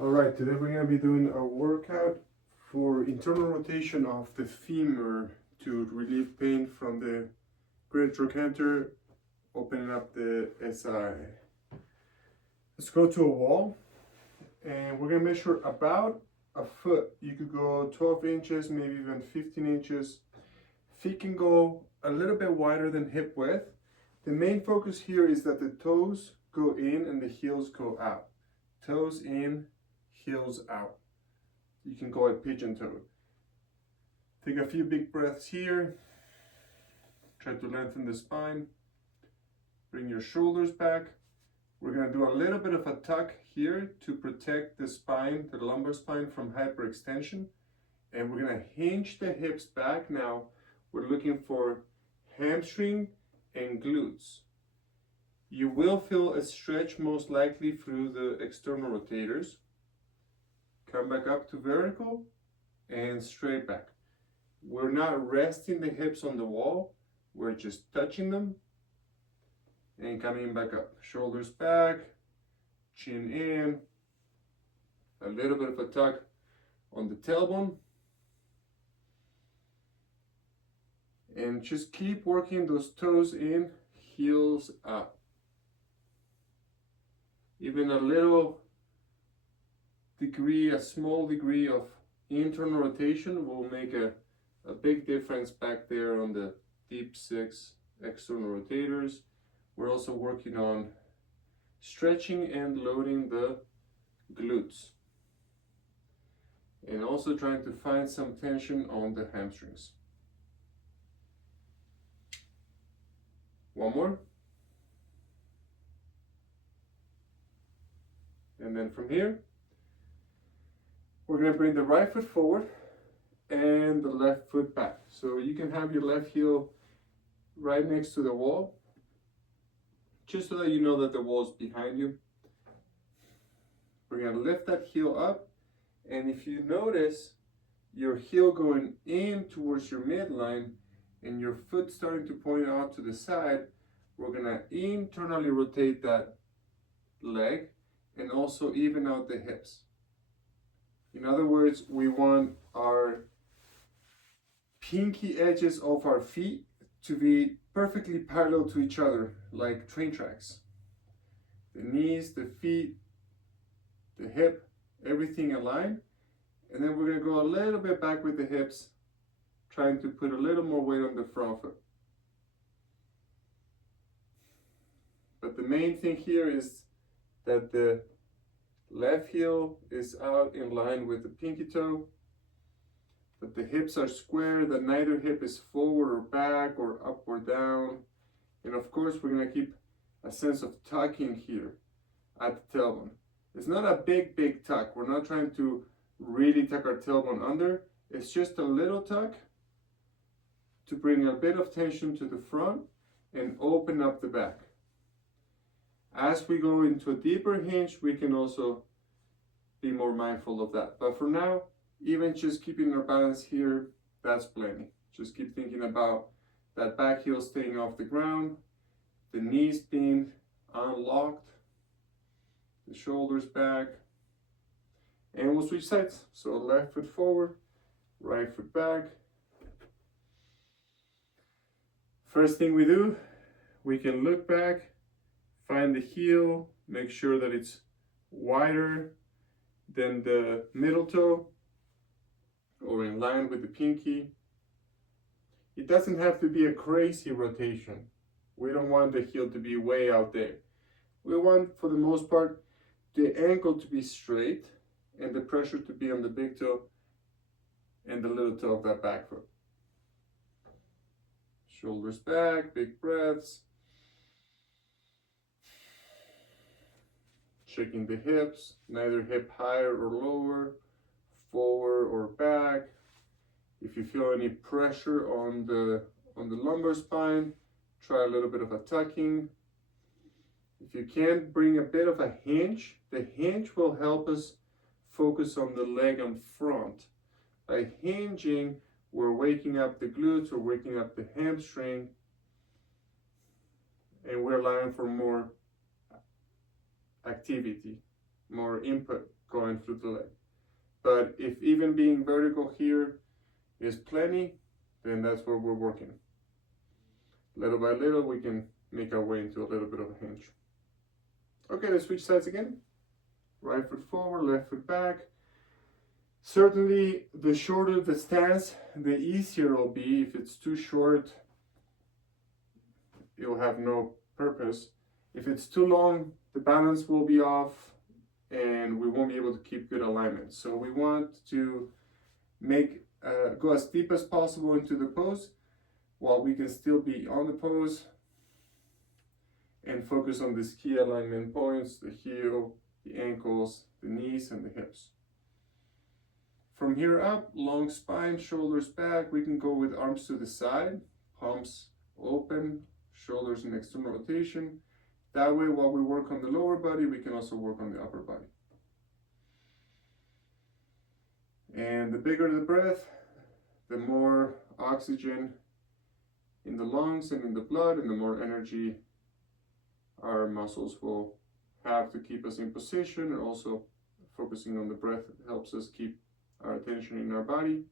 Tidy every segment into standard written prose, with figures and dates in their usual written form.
Alright, today we're going to be doing a workout for internal rotation of the femur to relieve pain from the great trochanter, opening up the SI. Let's go to a wall and we're going to measure about a foot. You could go 12 inches, maybe even 15 inches. Feet can go a little bit wider than hip width. The main focus here is that the toes go in and the heels go out. Toes in, heels out. You can go at pigeon-toed. Take a few big breaths here. Try to lengthen the spine. Bring your shoulders back. We're going to do a little bit of a tuck here to protect the spine, the lumbar spine, from hyperextension. And we're going to hinge the hips back now. We're looking for hamstring and glutes. You will feel a stretch most likely through the external rotators. Come back up to vertical and straight back. We're not resting the hips on the wall. We're just touching them and coming back up. Shoulders back, chin in, a little bit of a tuck on the tailbone. And just keep working those toes in, heels out. Even a little degree, a small degree of internal rotation will make a big difference back there on the deep six external rotators. We're also working on stretching and loading the glutes. And also trying to find some tension on the hamstrings. One more. And then from here, we're going to bring the right foot forward and the left foot back. So you can have your left heel right next to the wall, just so that you know that the wall is behind you. We're going to lift that heel up. And if you notice your heel going in towards your midline and your foot starting to point out to the side, we're going to internally rotate that leg and also even out the hips. In other words, we want our pinky edges of our feet to be perfectly parallel to each other, like train tracks. The knees, the feet, the hip, everything aligned. And then we're going to go a little bit back with the hips, trying to put a little more weight on the front foot. But the main thing here is that the left heel is out in line with the pinky toe, that the hips are square, that neither hip is forward or back or up or down. And of course, we're going to keep a sense of tucking here at the tailbone. It's not a big tuck. We're not trying to really tuck our tailbone under. It's just a little tuck to bring a bit of tension to the front and open up the back. As we go into a deeper hinge, we can also be more mindful of that. But for now, even just keeping our balance here, that's plenty. Just keep thinking about that back heel staying off the ground, the knees being unlocked, the shoulders back, and we'll switch sides. So left foot forward, right foot back. First thing we do, we can look back, find the heel, make sure that it's wider than the middle toe or in line with the pinky. It doesn't have to be a crazy rotation. We don't want the heel to be way out there. We want, for the most part, the ankle to be straight and the pressure to be on the big toe and the little toe of that back foot. Shoulders back, big breaths. Checking the hips, neither hip higher or lower, forward or back. If you feel any pressure on the lumbar spine, try a little bit of a tucking. If you can't, bring a bit of a hinge. The hinge will help us focus on the leg on front. By hinging, we're waking up the glutes, we're waking up the hamstring, and we're allowing for more activity. more input going through the leg. But if even being vertical here is plenty, then that's where we're working. Little by little, we can make our way into a little bit of a hinge. Okay, let's switch sides again. Right foot forward, left foot back. Certainly, the shorter the stance, the easier it'll be. If it's too short, it'll have no purpose. If it's too long, the balance will be off and we won't be able to keep good alignment. So we want to make go as deep as possible into the pose while we can still be on the pose and focus on these key alignment points: the heel, the ankles, the knees, and the hips. From here up, long spine, shoulders back. We can go with arms to the side, palms open, shoulders in external rotation. That way, while we work on the lower body, we can also work on the upper body. And the bigger the breath, the more oxygen in the lungs and in the blood, and the more energy our muscles will have to keep us in position. And also focusing on the breath helps us keep our attention in our body.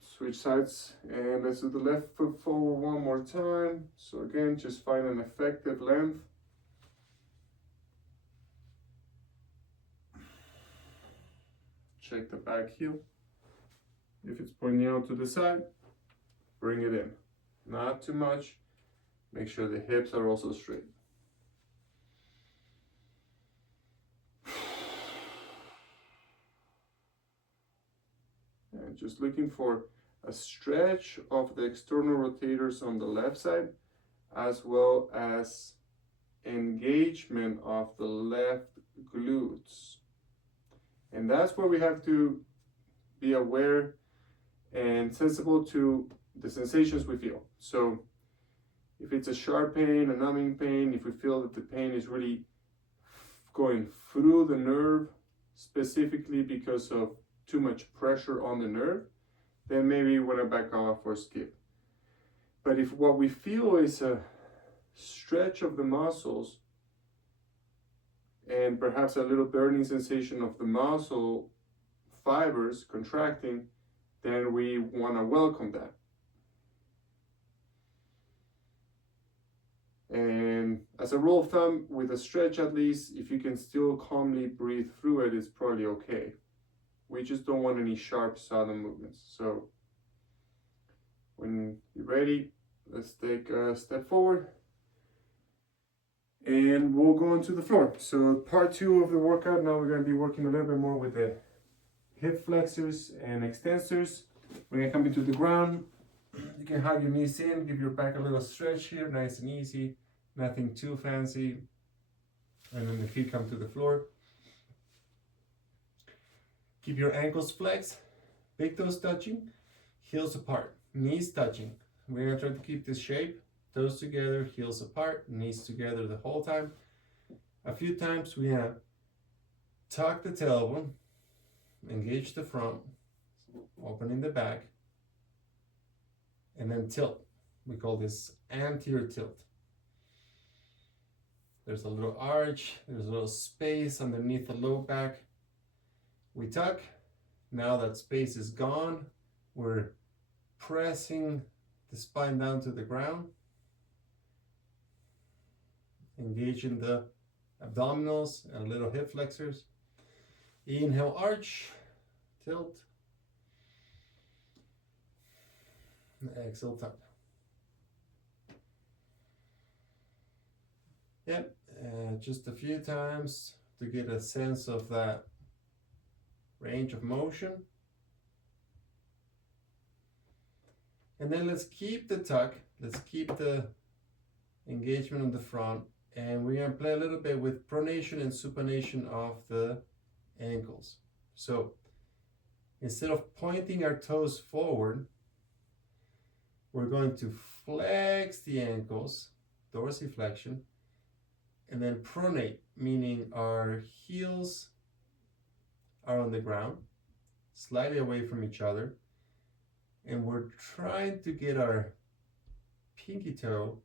Switch sides, and let's do the left foot forward one more time. So again, just find an effective length. Check the back heel. If it's pointing out to the side, bring it in. Not too much. Make sure the hips are also straight. And just looking for a stretch of the external rotators on the left side, as well as engagement of the left glutes. And that's where we have to be aware and sensible to the sensations we feel. So if it's a sharp pain, a numbing pain, if we feel that the pain is really going through the nerve, specifically because of too much pressure on the nerve, then maybe we want to back off or skip. But if what we feel is a stretch of the muscles and perhaps a little burning sensation of the muscle fibers contracting, then we want to welcome that. And as a rule of thumb, with a stretch at least, if you can still calmly breathe through it, it's probably okay. We just don't want any sharp sudden movements. So when you're ready, let's take a step forward and we'll go onto the floor. So part 2 of the workout, now we're going to be working a little bit more with the hip flexors and extensors. We're going to come into the ground. You can have your knees in, give your back a little stretch here, nice and easy, nothing too fancy. And then the feet come to the floor. Keep your ankles flexed, big toes touching, heels apart, knees touching. We're going to try to keep this shape, toes together, heels apart, knees together the whole time. A few times we have tuck the tailbone, engage the front, opening the back, and then tilt. We call this anterior tilt. There's a little arch, there's a little space underneath the low back. We tuck. Now that space is gone, we're pressing the spine down to the ground, engaging the abdominals and little hip flexors. Inhale, arch, tilt. Exhale, tuck. Yep, just a few times to get a sense of that range of motion. And then let's keep the tuck, let's keep the engagement on the front, and we're going to play a little bit with pronation and supination of the ankles. So instead of pointing our toes forward, we're going to flex the ankles, dorsiflexion, and then pronate, meaning our heels are on the ground, slightly away from each other, and we're trying to get our pinky toe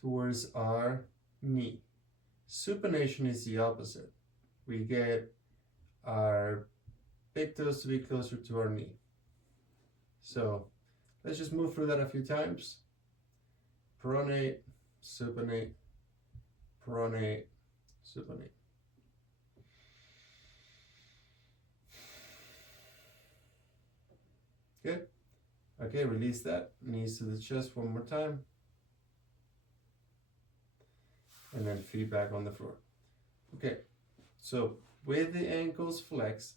towards our knee. Supination is the opposite. We get our big toes to be closer to our knee. So let's just move through that a few times. Pronate, supinate, pronate, supinate. Good. Okay, release that. Knees to the chest one more time. And then feet back on the floor. Okay, so with the ankles flexed,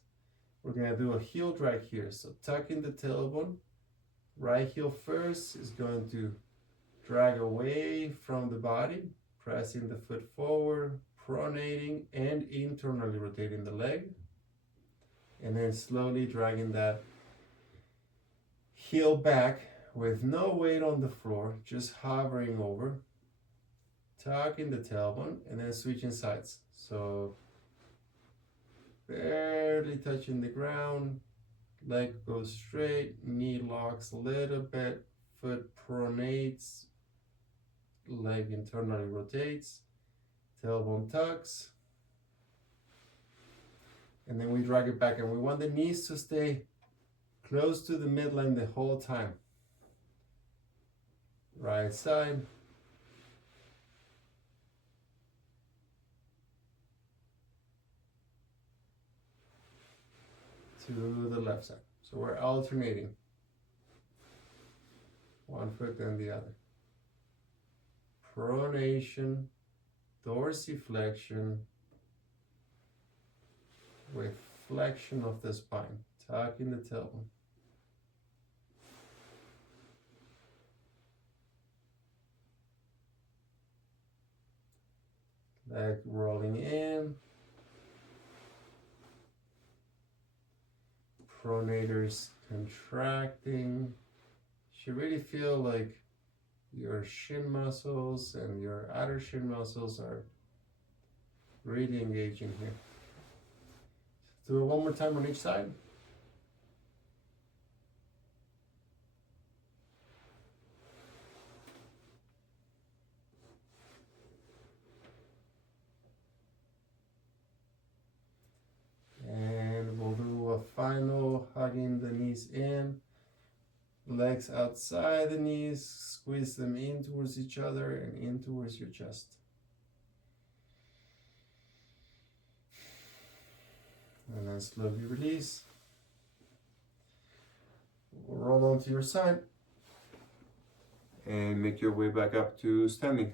we're gonna do a heel drag here. So tuck in the tailbone. Right heel first is going to drag away from the body, pressing the foot forward, pronating and internally rotating the leg. And then slowly dragging that heel back with no weight on the floor, just hovering over, tucking the tailbone, and then switching sides. So barely touching the ground, leg goes straight, knee locks a little bit, foot pronates, leg internally rotates, tailbone tucks, and then we drag it back, and we want the knees to stay close to the midline the whole time. Right side. To the left side. So we're alternating. One foot then the other. Pronation, dorsiflexion with flexion of the spine. Tucking the tailbone. Leg rolling in. Pronators contracting. You really feel like your shin muscles and your outer shin muscles are really engaging here. Do it one more time on each side. And we'll do a final hugging the knees in, legs outside the knees, squeeze them in towards each other and in towards your chest. And then slowly release. Roll onto your side and make your way back up to standing.